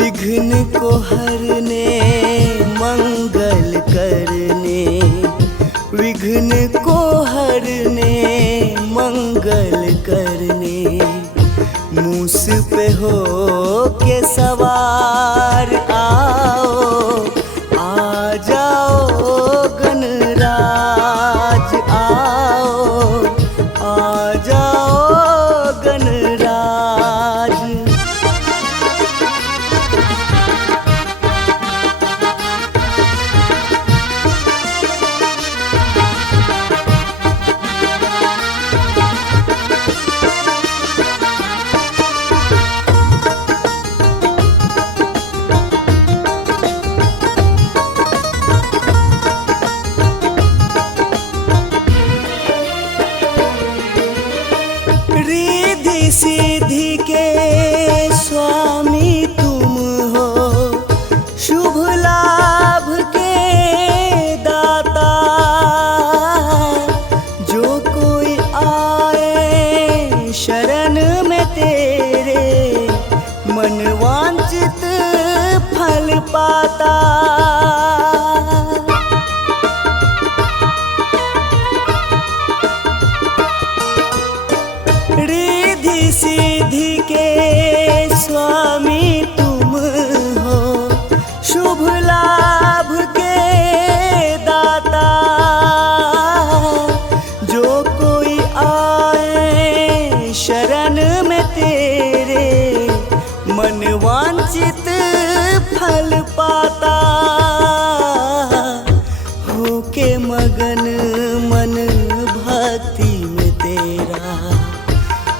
विघ्न को हरने मंगल करने, विघ्न को हरने मंगल करने, मूस पे हो के सवार आओ, आ जाओ गणराज आओ, आ जाओ गणराज। रिद्धि सिद्धि के स्वामी तुम हो, शुभ लाभ के दाता, जो कोई आए शरण में तेरे, मन वांछित फल पाता। रिद्धि सिद्धि के स्वामी तुम हो, शुभ लाभ के दाता, जो कोई आए शरण में तेरे, मन वांछित फल पाता। हो के मगन मन भक्ति में तेरा,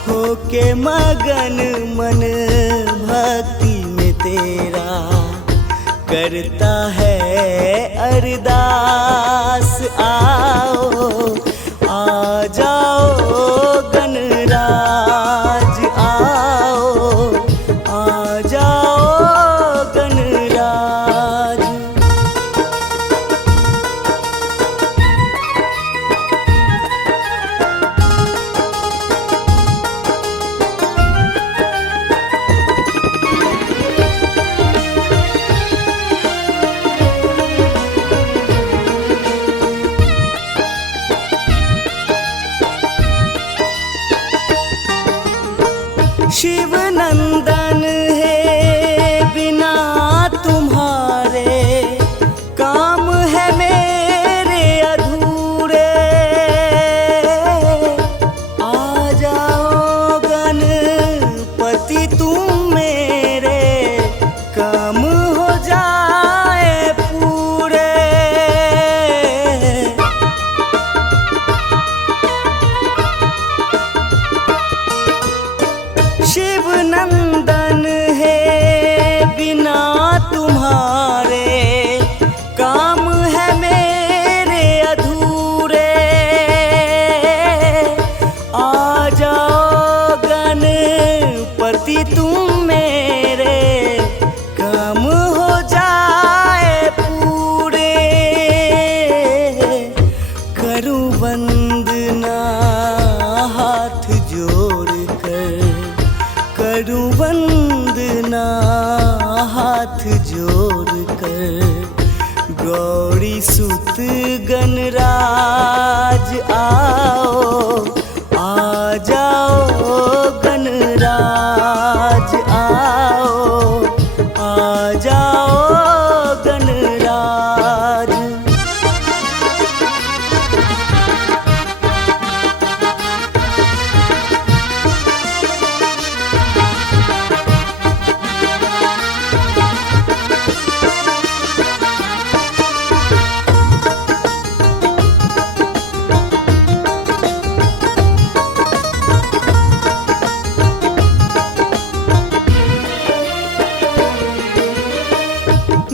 हो के मगन मन भक्ति में तेरा, करता है अरदास आओ, आ जाओ गणराज आओ, आ जाओ गणराज। शिव नंदन है बिना तुम्हारे, काम है मेरे अधूरे, आ जाओ गणपति तुम मेरे, काम हो जाए पूरे। शिव नंदन है बिना तुम्हारे, काम है मेरे अधूरे, आ जाओ गणपति तुम मेरे, काम हो जाए पूरे। करूं वंदना हाथ जोड़ कर, करूं वंदना हाथ जोड़ कर, गौरी सुत गणराज आओ, आ जाओ गणराज आओ, आ जाओ गणराज।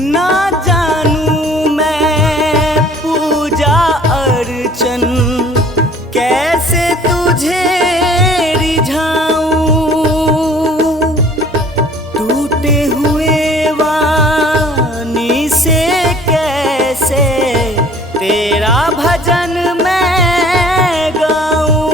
ना जानूं मैं पूजा अर्चन, कैसे तुझे रिझाऊं, टूटे हुए वाणी से कैसे तेरा भजन मैं गाऊं।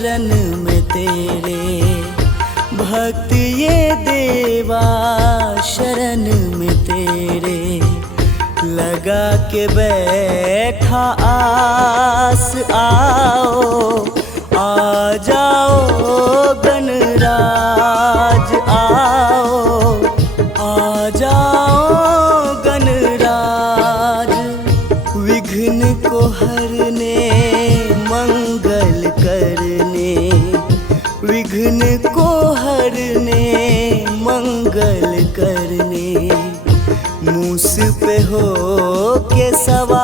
शरण में तेरे, भक्त ये देवा शरण में तेरे, लगा के बैठा आस आओ, आ जाओ गणराज आओ, आ जाओ गणराज। विघ्न को हरने मंगल करने, विघ्न को हरने मंगल करने, मूस पे हो के सवार